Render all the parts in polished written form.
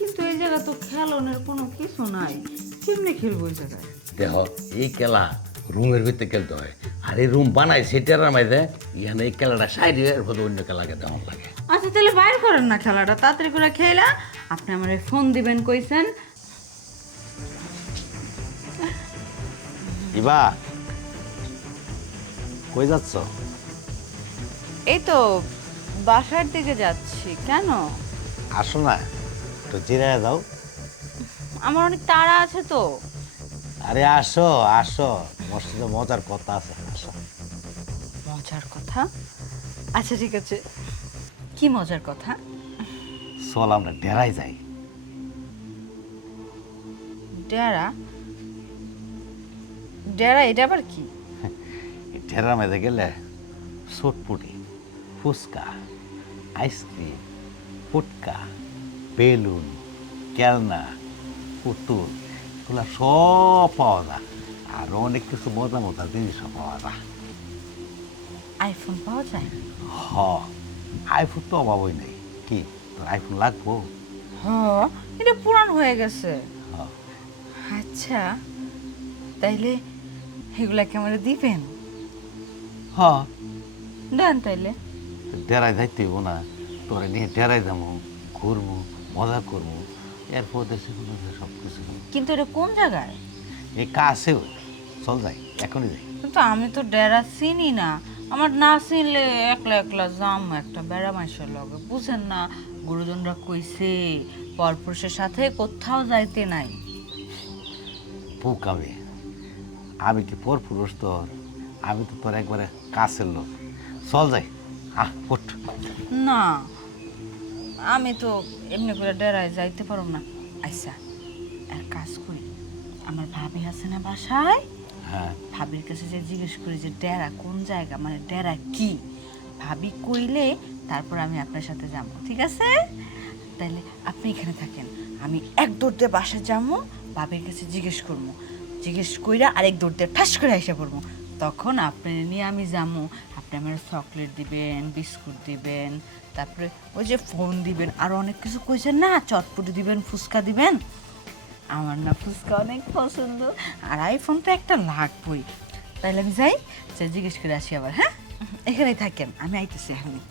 কিন্তু এই জায়গা তো খেলনের কোনো কিছু নাই, কেমনে খেলবো এই জায়গায়? দেখ, এই খেলা রুমের ভিতরে খেলতে হয়, আর এই রুম বানাই সেটার মাঝে ইয়ানে এই খেলাটা সাইডে এর মধ্যে অন্য খেলাকে দেওয়া লাগে। আচ্ছা তাহলে বাইর করেন না খেলাটা, তাড়াতাড়ি করে খেলা। আপনি আমার ফোন দিবেন কইছেন। ইবা, কই যাচ্ছ? এই তো বাসার দিকে যাচ্ছি। কেন? আসো না, একটু জিরায় দাও। আমার অনেক তাড়া আছে তো। আরে আসো আসো, তোমার সাথে মজার কথা আছে, আসো। মজার কথা? আচ্ছা ঠিক আছে, কি মজার কথা? চল আমরা ডেরাই যাই। ডেরা? ডেরা এটা আবার কি? এই ডেরার মধ্যে গেলে চটপুটি, ফুচকা, আইসক্রিম, ফুটকা, বেলুন, খেলনা, পুতুল, এগুলো সব পাওয়া যায়। আরো অনেক কিছু মজার মজার জিনিসও পাওয়া যায়। আইফোন পাওয়া যায়? হ, আইফোন তো অভাবই নেই। কি তোর আইফোন লাগবো? হ্যাঁ, এটা পুরান হয়ে গেছে। হ্যাঁ। আচ্ছা তাইলে এগুলা কি আমাদের দিবেন? হ্যাঁ, দেন তাইলে। ডেরাই যাইতে হইব না, তোরে নিয়ে ডেরাই যাবো, ঘুরবো, মজা করবো, এরপর দেশে কোনো সব কিছু। কিন্তু এটা কোন জায়গায়? এই কাছে চল যাই, এখনই যাই। কিন্তু আমি তো ডেরা চিনি না। আমার না চিনলে একলা একলা যাম একটা বেড়া মাইসের লগে, বুঝেন না? গুরুজনরা কইছে পরপুরুষের সাথে কোথাও যাইতে নাই। বুক আমি কি পর পুরুষ তোর? আমি তো তোর একবারে কাছের লোক। চল যাই, ওঠ। না, আমি তো এমনি করে ডেরায় যাইতে পারব না। আচ্ছা এক কাজ করি, আমার ভাবি আছে না বাসায়, হ্যাঁ, ভাবির কাছে যে জিজ্ঞেস করি যে ডেরা কোন জায়গা, মানে ডেরা কি। ভাবি কইলে তারপর আমি আপনার সাথে যাব, ঠিক আছে? তাইলে আপনি এখানে থাকেন, আমি এক দৌড় দিয়ে বাসায় যাবো, ভাবির কাছে জিজ্ঞেস করবো, জিজ্ঞেস কইরা আরেক দৌড় দিয়ে ঠাস করে এসে পড়বো। তখন আপনি নিয়ে আমি যাবো, আপনি আমার চকলেট দিবেন, বিস্কুট দিবেন, তারপরে ওই যে ফোন দিবেন, আর অনেক কিছু কইছেন না, চটপটি দিবেন, ফুচকা দিবেন। আমার না ফুচকা অনেক পছন্দ, আর আইফোন তো একটা লাগবই। তাইলে আমি যাই, যে জিজ্ঞেস করে আসি আবার। হ্যাঁ, এখানেই থাকেন, আমি আইতেছি এখনই।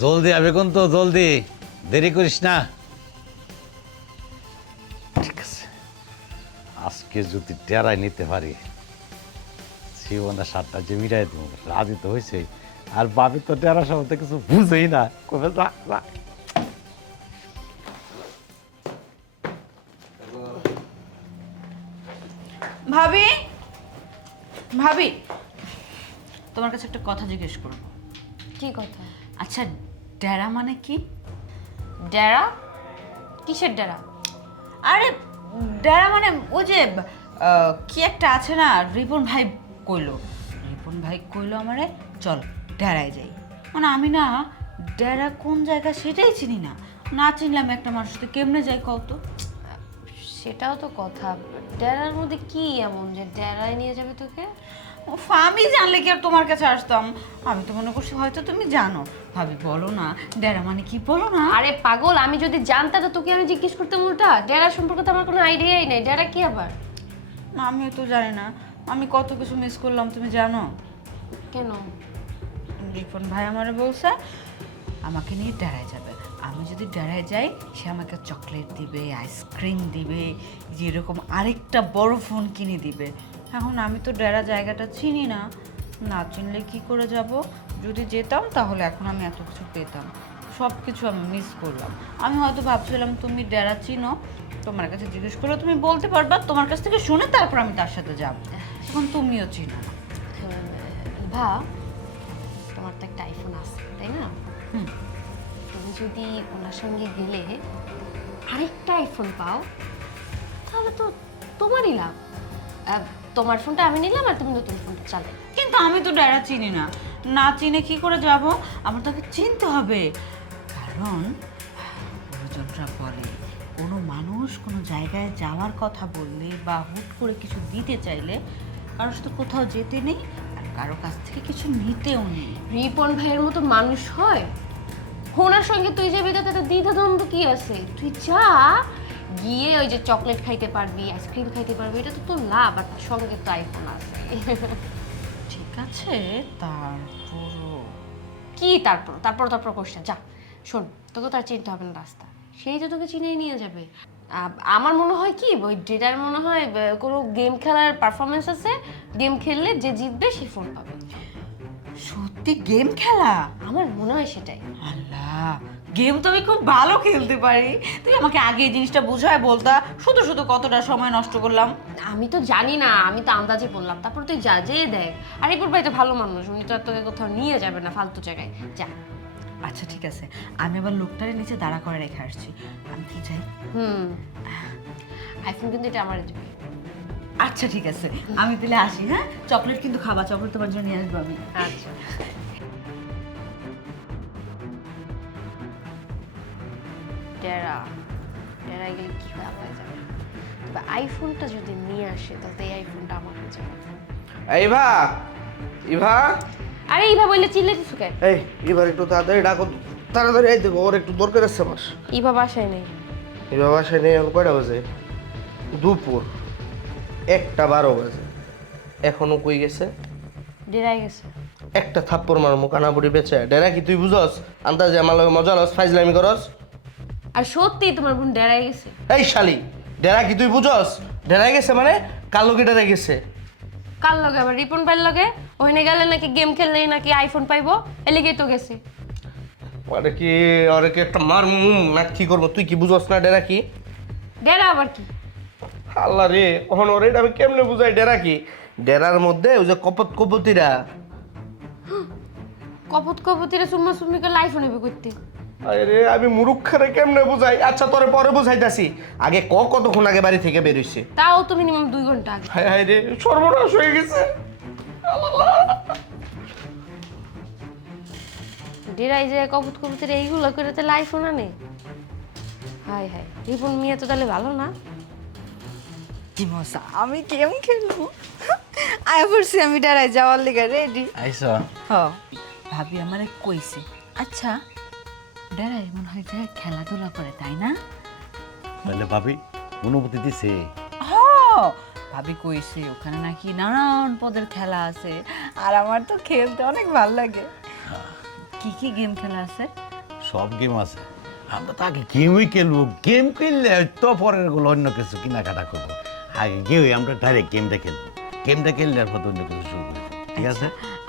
জলদি আবে কোন তো, জলদি, দেরি করিস না। ঠিক আছে, আজকে যদি ডেরাই নিতে পারি, জীবনের সাতটা যে মিটাই দেবো। রাজি তো হয়েছে, আর বাবি তো ডেরা সম্বন্ধে কিছু বুঝেই না, কবে যা যা। ভাবি, ভাবি, তোমার কাছে একটা কথা জিজ্ঞেস করবো। কি কথা? আচ্ছা ডেরা মানে কি? ডেরা? কিসের ডেরা? আরে ডেরা মানে ওই যে কি একটা আছে না, রিপন ভাই কইলো, রিপন ভাই কইলো আমারে চল ডেরায় যাই। মানে আমি না ডেরা কোন জায়গা সেটাই চিনি না, না চিনলাম একটা মানুষ তো কেমনে যাই কত। সেটাও তো কথা। ডেরার মধ্যে কি এমন যে ডেরায় নিয়ে যাবে তোকে? উফ, আমি জানলে কি আর তোমার কাছে আসতাম? আমি তো মনে করছি হয়তো তুমি জানো। ভাবি বলো না ডেরা মানে কি, বলো না। আরে পাগল, আমি যদি জানতাম তো তোকে আমি জিজ্ঞেস করতাম উল্টা। ডেরা সম্পর্কে তো আমার কোনো আইডিয়াই নেই। ডেরা কি আবার? না আমিও তো জানি না, আমি কত কিছু মিস করলাম তুমি জানো। কেন? রিপন ভাই আমারে বলছে আমাকে নিয়ে ডেরায় যাবে। আমি যদি ডেরায় যাই সে আমাকে চকলেট দিবে, আইসক্রিম দিবে, যেরকম আরেকটা বড় ফোন কিনে দিবে। এখন আমি তো ডেরা জায়গাটা চিনি না, না চিনলে কি করে যাব? যদি যেতাম তাহলে এখন আমি এত কিছু পেতাম। সব কিছু আমি মিস করলাম। আমি হয়তো ভাবছিলাম তুমি ডেরা চিনো, তোমার কাছে জিজ্ঞেস করলে তুমি বলতে পারবা, তোমার কাছ থেকে শুনে তারপর আমি তার সাথে যাব। এখন তুমিও চিনো না। ভা, তোমার তো একটা আইফোন আছে তাই না? হুম। তুমি যদি ওনার সঙ্গে গেলে আরেকটা আইফোন পাও, তাহলে তো তোমারই লাভ। তোমার ফোনটা আমি নিলাম আর তুমি নতুন ফোনটা চালাও। কিন্তু আমি তো ডেরা চিনি না, না চিনে কি করে যাব? আমার তাকে চিনতে হবে। কারণ গুরুজনরা বলে কোনো মানুষ কোনো জায়গায় যাওয়ার কথা বললে বা হুট করে কিছু দিতে চাইলে কারোর সাথে কোথাও যেতে নেই আর কারো কাছ থেকে কিছু নিতেও নেই। রিপন ভাইয়ের মতো মানুষ হয়? ওনার সঙ্গে তুই যাবি তাতে তো দ্বিধাদ্বন্দ্ব কি আছে? তুই যা, গিয়ে ওই যে চকলেট খাইতে পারবি, আইসক্রিম খাইতে পারবি, এটা তো তোর লাভ। আর তার সঙ্গে তো আইফোন আছে। ঠিক আছে, তারপরও কি তারপর তারপর তারপর কোশ্চেন, যা শোন, তোকে তো আর চিনতে হবে না রাস্তা, সেই তো তোকে চিনেই নিয়ে যাবে। আমার মনে হয় কি, ওই ডেটার মনে হয় কোনো গেম খেলার পারফরমেন্স আছে, গেম খেললে যে জিতবে সে ফোন পাবে। সত্যি গেম খেলা? আমার মনে হয় সেটাই। আল্লাহ, গেম তো আমি খুব ভালো খেলতে পারি। তুই আমাকে আগে এই জিনিসটা বুঝায় বলতা, শুধু শুধু কতটা সময় নষ্ট করলাম। আমি তো জানি না, আমি তো আন্দাজে বললাম। তারপর তুই যা, যেয়ে দেখ। আর এরপর ভাই তো ভালো মানুষ, উনি তো আর তোকে কোথাও নিয়ে যাবে না ফালতু জায়গায়, যা। আচ্ছা ঠিক আছে, আমি আবার লোকটারে নিচে দাঁড়া করে রেখে আসছি। আমি কি চাই? আইফোন কিন্তু এটা আমার দিবি। আচ্ছা ঠিক আছে, আমি তাহলে আসি। হ্যাঁ, চকলেট কিন্তু খাবা, চকলেট তোমার জন্য নিয়ে আসবো আমি। আচ্ছা। টেরা গেলে কি হয়ে যাবে, তবে আইফোনটা যদি নিয়ে আসে তাহলে এই আইফোনটা আমার হয়ে যাবে। ইভা, ইভা, আরে ইভা বললে চিল্লাইছিস কেন? এই এবার একটু তাড়াতাড়ি ডাকো, তাড়াতাড়ি এই দেখো, ওর একটু দরকার আছে আমার। ইভা বাসায় নেই। ইভা বাসায় নেই, এখন কয়টা বাজে? দুপুর 1:12 বাজে, এখনো কই গেছে? ডেরাই গেছে। একটা থাপ্পড় মারমু কানাপুরি বেচে। ডেরা কি তুই বুঝস? আন্দাজে আমার লগে মজা লস, ফাইজলামি করস? আর সত্যি তোমার বোন ডেরাই গেছে। এই শালি, ডেরা কি তুই বুঝস? ডেরাই গেছে মানে কাল লোকে ডেরাই গেছে। কার লগে আবার? রিপন ভাইয়ের লগে। ওখানে গেলে নাকি গেম খেললেই নাকি আইফোন পাইবো, এলিগেই তো গেছে। ওরে কি একটা মারমু না কি করবো? তুই কি বুঝস না ডেরা কি? ডেরা আবার কি? আল্লাহ রে, ওহন ওরে আমি কেমনে বুঝাই ডেরা কি? ডেরার মধ্যে ওই যে কপতিরা। কপতিরে সুম্মা সুম্মি করলে আইফোন হবে করতে। আরে আমি মুরুক্ষারে কেমনে বুঝাই? আচ্ছা তোরে পরে বুঝাইতাছি, আগে কতক্ষণ আগে বাড়ি থেকে বের হইছে? তাও তো মিনিমাম 2 ঘন্টা আগে। হায় হায় রে, সর্বনাশ হয়ে গেছে। ডেরাই যে কপতিরে এইগুলো করে তাহলে আইফোন আনে? হাই হাই, রিপন মিয়া তো তাহলে ভালো না। কি মজা, আমি গেম খেলবো। আয় পড়ছি, আমি ডেরাই যাওয়ার লেগে রেডি। আইসা হ, ভাবি আমারে কইছে। আচ্ছা, ডেরাই মনে হয় যে খেলাধুলা করে, তাই না? তাহলে ভাবি অনুমতি দিছে? হ, ভাবি কইছে ওখানে নাকি নানান পদের খেলা আছে, আর আমার তো খেলতে অনেক ভালো লাগে। কি কি গেম খেলা আছে? সব গেম আছে। আমরা তো আগে গেমই খেলবো, গেম খেললে তো পরের গুলো অন্য কিছু কেনাকাটা করবো। আগে গিয়ে আমরা ডাইরেক্ট গেমটা খেলবো, গেমটা খেললে আর পর অন্য কিছু শুরু করবো, ঠিক আছে?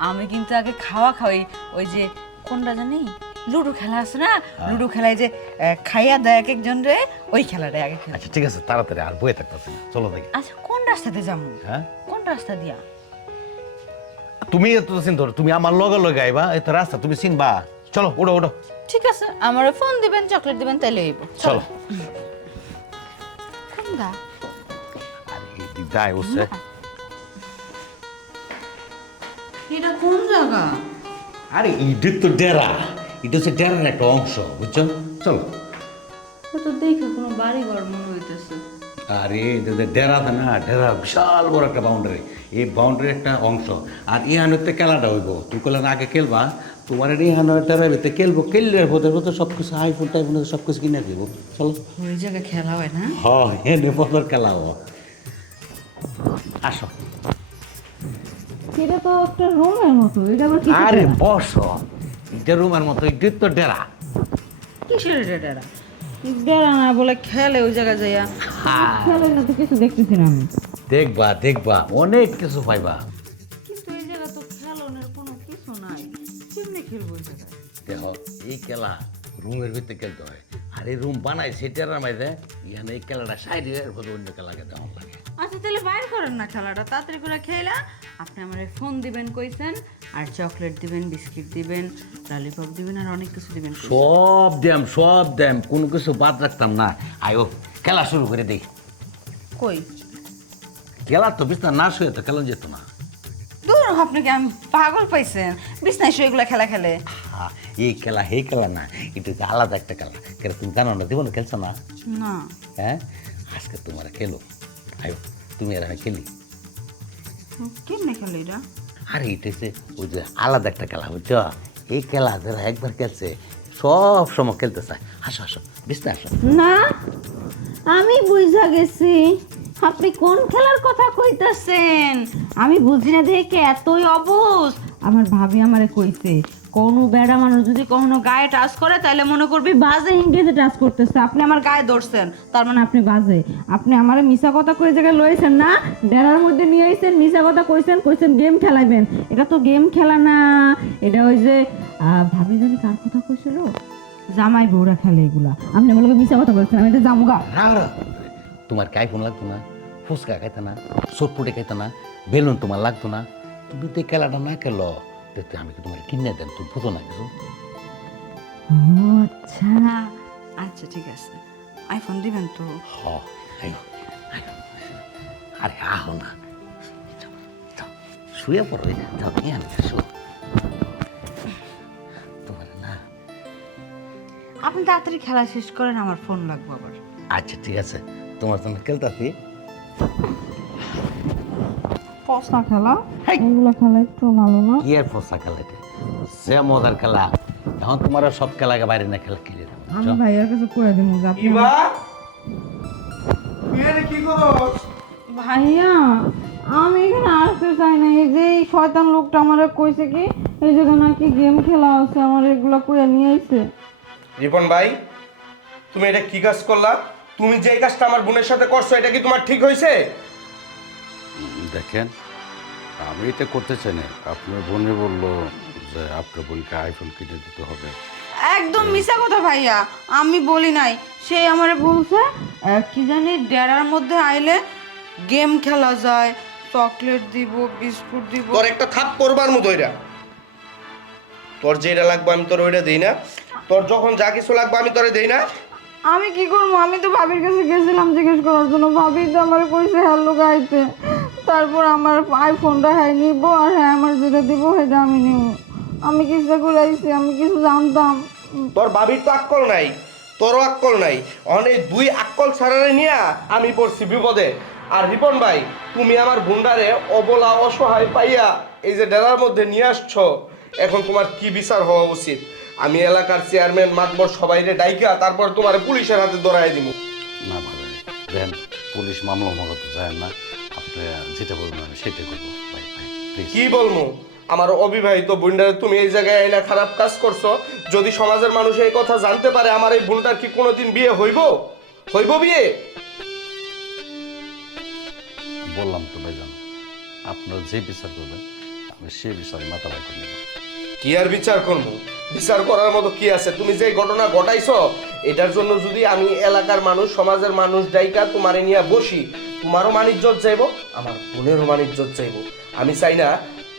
আমি কিন্তু আগে খাওয়া খাওয়াই, ওই যে কোনটা জানি লুডো খেলা আছে না, লুডো খেলায় যে খাইয়া দেয় এক একজন রে, ওই খেলাটাই আগে খেলা। আচ্ছা ঠিক আছে, তাড়াতাড়ি আর বয়ে থাকতেছি না, চলো দেখি। আচ্ছা, কোন রাস্তাতে যাবো? হ্যাঁ, কোন রাস্তা দিয়া? তুমি এত চিন্তা করো, তুমি আমার লগে লগে আইবা, এত রাস্তা তুমি চিনবা। চলো ওঠো ওঠো। ঠিক আছে, আমার ফোন দিবেন, চকলেট দিবেন, তাইলে হইব। চলো। কোন গা? আরে এদিক দায় উঠছে। এটা কোন জায়গা? আরে এটা তো ডেরা, এটা হচ্ছে ডেরার একটা অংশ, বুঝছো? চলো। তো দেখে কোনো বাড়ি ঘর মনে হইতেছে। আরে এটা যে ডেরাতে না, ডেরা বিশাল বড় একটা বাউন্ডারি, এই বাউন্ডারির একটা অংশ। আর ইহানোতে খেলাটা হইব, তুই কলে আগে খেলবা, তোমার ইহানো ডেরার ভিতরে খেলবো, খেললে বোধের মতো সব কিছু আইফোন টাইফোন সব কিছু কিনে দিব। চলো। ওই জায়গায় খেলা হয় না? হ্যাঁ, এনে পথর খেলা হবো। আসো। এটা তো একটা রুমের মতো, এটা আবার কি? আরে বসো, এটা রুমের মতো, এটা তো ডেরা। কিসের এটা ডেরা? ডেরা না বলে খেলে ওই জায়গায় যাইয়া। খেলে না তো কিছু দেখতেছি না আমি। দেখবা দেখবা অনেক কিছু পাইবা। কিন্তু এই জায়গা তো খেলনের কোনো কিছু নাই, কেমনে খেলবো ওই জায়গায়? দেখো, এই খেলা রুমের ভিতরে খেলতে হয়, আর এই রুম বানাইছে ডেরার মাঝে, ইয়ানে এই খেলাটা সাইডে এর মধ্যে অন্য খেলাকে দেওয়া লাগে। আচ্ছা তাহলে বাইর করেন না খেলাটা, তাড়াতাড়ি করে খেলা। আপনি আমার ফোন দিবেন কইছেন, আর চকলেট দিবেন, বিস্কিট দিবেন, ললিপপ দিবেন, আর অনেক কিছু দিবেন কইছেন। সব দেম কোনো কিছু বাদ রাখতাম না। আয়ো খেলা শুরু করে দেই। কই? খেলা তো বিছনা না শুয়ে তো খেলা যেত না। দূর, আপনাকে আমি পাগল পাইছেন, বিছনায় শুয়ে এগুলা খেলা খেলে? এই খেলা হে খেলা না, এটা হচ্ছে আলাদা একটা খেলা। কেন তুমি জানো না, জীবনে খেলছো না? না। হ্যাঁ, আজকে তোমার খেলো। আয়ো তুমি আর আমি খেলি। কেমনে খেলে এটা? আর এটা হচ্ছে ওই যে আলাদা একটা খেলা, বুঝছো? এই খেলা যারা একবার খেলছে সব সময় খেলতে চায়। হাসো হাসো, বুঝতে আসো। না, আমি বুঝা গেছি আপনি কোন খেলার কথা কইতাছেন। আমি বুঝি না দেখে এতই অবুঝ। আমার ভাবি আমারে কইছে কোনো বেড়া মানুষ যদি কখনো গায়ে টাচ করে তাহলে মনে করবি বাজে ইংরেজি টাচ করতেছে। আপনি আমার গায়ে ধরছেন, তার মানে আপনি বাজে। আপনি আমারে মিছা কথা কই জায়গায় লইছেন না, বেড়ার মধ্যে নিয়ে আইছেন, মিছা কথা কইছেন গেম খেলাইবেন। এটা তো গেম খেলা না, এটা ওই যে ভাবি জানি কার কথা কইছিল, জামাই বউরা খেলে এগুলা। আপনি বলে মিছা কথা বলছেন, আমি এটা জামুগা। তোমার কি আইফোন লাগতো না, ফুচকা খাইতে না, চটপুটে খাইতে না, বেলুন তোমার লাগতো না? তুমি তো এই খেলাটা না খেলো, দেখতে আমি কি তোমার কিনে দেন? তুমি বুঝো না কিছু? ও আচ্ছা আচ্ছা, ঠিক আছে, আইফোন দিবেন তো? হ, আইও, আইও। আরে আহো না, যাও, যাও, শুয়ে পড়ো, যাও, আমি শুয়ে তোমার না। আপনি তাড়াতাড়ি খেলা শেষ করেন, আমার ফোন লাগবে আবার। আচ্ছা ঠিক আছে, তোমার জন্য খেলতাছি। পসা খেলা, এগুলো খেলা একটু ভালো না। কি আর ফসা খেলা এটা, সে মজার খেলা। এখন তোমার আর সব খেলাকে বাইরে না খেলা খেলে দাও, আমি যাও। ভাইয়ার কাছে কইয়া দিমু যে আপনি ইবা তুই এনে কি করস? ভাইয়া, আমি এখানে আসতে চাই না। এই যে এই শয়তান লোকটা আমারে কইছে কি এই জায়গায় নাকি গেম খেলা আছে, আমার এগুলো কইয়া নিয়ে আইছে। রিপন ভাই, তুমি এটা কি কাজ করলা? তুমি যে কাজটা আমার বোনের সাথে করছো, এটা কি তোমার ঠিক হয়েছে? দেখেন, আমি এটা করতে চাই না। আপনার বোনে বললো যে আপনার বোনকে আইফোন কিনে দিতে হবে। একদম মিছা কথা ভাইয়া, আমি বলি নাই। সে আমারে বলছে কি জানি ডেরার মধ্যে আইলে গেম খেলা যায়, চকলেট দিব, বিস্কুট দিব। তোর একটা থাপ পড়বার মতো এটা। তোর যেটা লাগবে আমি তোর ওইটা দেই না, তোর যখন যা কিছু লাগবে আমি তোরে দেই না। আমি কি করবো? আমি তো ভাবির কাছে গেছিলাম জিজ্ঞেস করার জন্য, ভাবি তো আমার কইছে হ্যালো গাইতে। তারপর আমার আইফোনটা হ্যাঁ নিব, আর হ্যাঁ আমার যেটা দিব সেটা আমি নিব। আমি কিছু করে আইছি, আমি কিছু জানতাম। তোর বাবির তো আক্কল নাই, তোরও আক্কল নাই। অনেক দুই আক্কল ছাড়ারে নিয়া আমি পড়ছি বিপদে। আর রিপন ভাই, তুমি আমার গুন্ডারে অবলা অসহায় পাইয়া এই যে ডেলার মধ্যে নিয়ে আসছো, এখন তোমার কি বিচার হওয়া উচিত? আমি এলাকার চেয়ারম্যান মাতবর সবাইরে ডাইকা তারপর তোমার পুলিশের হাতে ধরাই দিব। না ভাবে দেন, পুলিশ মামলা মামলাতে যায় না। আপনি যেটা বলবেন আমি সেটাই করবো। ভাই ভাই প্লিজ। কি বলবো? আমার অবিবাহিত বোনটারে তুমি এই জায়গায় এনে খারাপ কাজ করছো। যদি সমাজের মানুষ এই কথা জানতে পারে, আমার এই বোনটার কি কোনোদিন বিয়ে হইব? হইব বিয়ে? বললাম তো ভাইজান, আপনারা যে বিচার করবেন আমি সে বিচারে মাথা বাই করে নেব। কি আর বিচার করবো? বিচার করার মতো কি আছে? তুমি যে ঘটনা ঘটাইছো, এটার জন্য যদি আমি এলাকার মানুষ, সমাজের মানুষ ডাইকা তোমারে নিয়ে বসি, তোমারও মানিজ্জত যাইব, আমার বোনেরও মানিজ্জত যাইব। আমি চাই না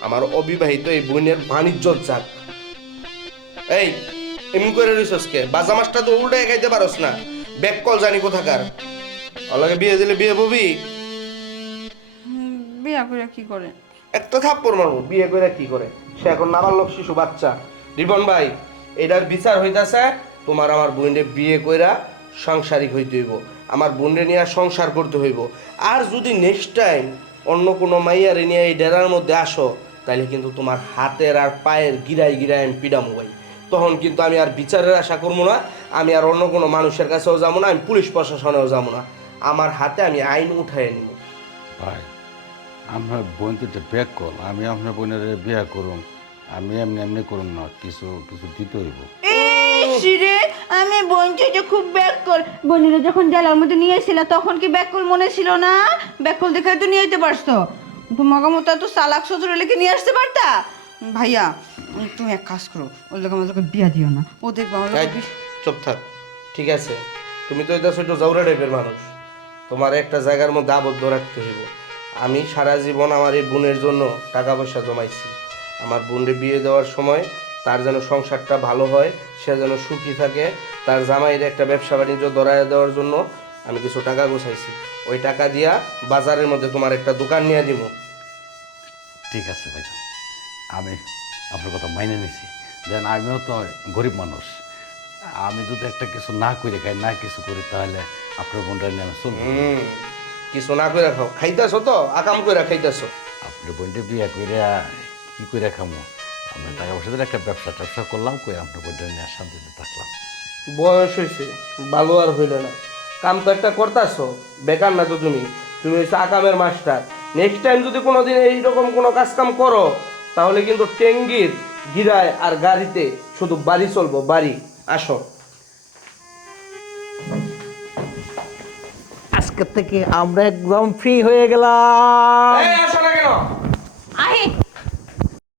আমার অবিবাহিত এই বোনের মানিজ্জত যাক। এই এমনি করে রইছস কে? বাজা মাছটা তো উল্টে খাইতে পারস না। ব্যাক কল জানি কোথাকার। ওলাকে বিয়ে দিলে বিয়ে ববি? বিয়া করে কি করে? একটা থাপ্পড় মারবো। বিয়ে করে কি করে? সে এখন নাবালক শিশু বাচ্চা। রিপন ভাই, এটার বিচার হইতাছে তোমার আমার বোনের বিয়ে কইরা সাংসারিক হইতে হইব, আমার বোনের নিয়ে সংসার করতে হইব। আর যদি নেক্সট টাইম অন্য কোনো মাইয়ারে নিয়ে এই ডেরার মধ্যে আসো, তাহলে কিন্তু তোমার হাতের আর পায়ের গিরায় গিরায় আমি পিডামো ভাই। তখন কিন্তু আমি আর বিচারের আশা করবো না, আমি আর অন্য কোনো মানুষের কাছেও যাবো না, আমি পুলিশ প্রশাসনেও যাবো না। আমার হাতে আমি আইন উঠাই নিব। ভাই, আমার বোন তো ব্যাক কল, আমি আপনার বোনের বিয়ে করুন, আমি এমনি এমনি করুন না, কিছু কিছু দিতে হইব। রে, আমি বোনকে খুব ব্যাক কল। বোনেরা যখন জেলার মধ্যে নিয়ে এসেছিল তখন কি ব্যাক কল মনে ছিল না? ব্যাক কল দেখে তো নিয়ে যেতে পারছো। তোমাকে মতো এত চালাক শ্বশুর লেগে নিয়ে আসতে পারতা। ভাইয়া, তুমি এক কাজ করো, ওই লোক আমাদেরকে বিয়া দিও না। ও দেখবো আমার এই, চুপ থাক। ঠিক আছে, তুমি তো এটা একটু জাউরা টাইপের মানুষ, তোমার একটা জায়গার মধ্যে আবদ্ধ রাখতে হইব। আমি সারা জীবন আমার এই বোনের জন্য টাকা পয়সা জমাইছি। আমার বোনকে বিয়ে দেওয়ার সময় তার যেন সংসারটা ভালো হয়, সে যেন সুখী থাকে, তার জামাইয়ের একটা ব্যবসা বাণিজ্য ধরায় দেওয়ার জন্য আমি কিছু টাকা গোছাইছি। ওই টাকা দিয়া বাজারের মধ্যে তোমার একটা দোকান নিয়ে দিব। ঠিক আছে ভাইজান, আমি আপনার কথা মাইনে নিছি। দেন আমিও তো গরিব মানুষ, আমি যদি একটা কিছু না করে খাই, না কিছু করি, তাহলে আপনার বোনটা নিয়ে আমি চলবো। কিছু না করে খাও, খাইতেছো তো আকাম করে খাইতেছো। আপনার বোনটা বিয়ে করে কি করে খামো? আমরা টাকা পয়সা দিয়ে একটা ব্যবসা করলাম, কই আপনার বইটা নিয়ে আর শান্তিতে থাকলাম। বয়স হয়েছে, ভালো আর হইল না। কাম তো একটা করতাছো, বেকার না তো তুমি। তুমি হচ্ছে আকামের মাস্টার। নেক্সট টাইম যদি কোনোদিন এইরকম কোনো কাজ কাম করো, তাহলে কিন্তু টেঙ্গির গিরায় আর গাড়িতে শুধু বাড়ি চলবো, বাড়ি। আসো। আজকে থেকে আমরা একদম ফ্রি হয়ে গেলাম। এই আসো না কেন?